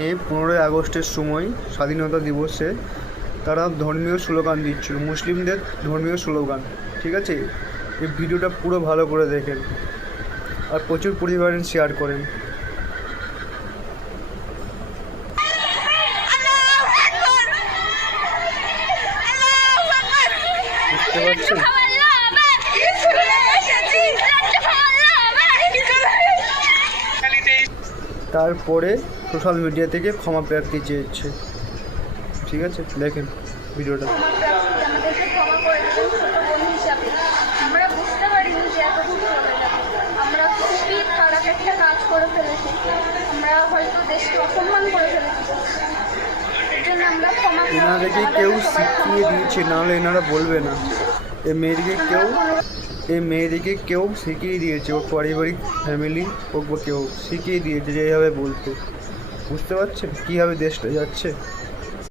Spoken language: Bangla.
এই 15ই আগস্টের সময় স্বাধীনতা দিবসে তারা ধর্মীয় স্লোগান দিচ্ছিল, মুসলিমদের ধর্মীয় স্লোগান। ঠিক আছে, এই ভিডিওটা পুরো ভালো করে দেখেন আর প্রচুর পরিমাণে শেয়ার করেন। বুঝতে পারছেন? তারপরে সোশ্যাল মিডিয়া থেকে ক্ষমা প্রার্থী চেয়েছে। ঠিক আছে, দেখেন ভিডিওটা। আমরা বুঝতে পারিনি যে এতদূর চলে যাবে। আমরা খুবই খারাপ একটা কাজ করে ফেলেছি। আমরা হয়তো দেশকে অসম্মান করে ফেলেছি। এর জন্য আমরা ক্ষমা এনাদেরকে কেউ শিখিয়ে দিয়েছে, নাহলে এনারা বলবে না। এই মেয়েদিকে কেউ শিখিয়ে দিয়েছে, ওর পারিবারিক ফ্যামিলি ওকে কেউ শিখিয়ে দিয়েছে যে এইভাবে বলতে। বুঝতে পারছেন কীভাবে দেশটা যাচ্ছে?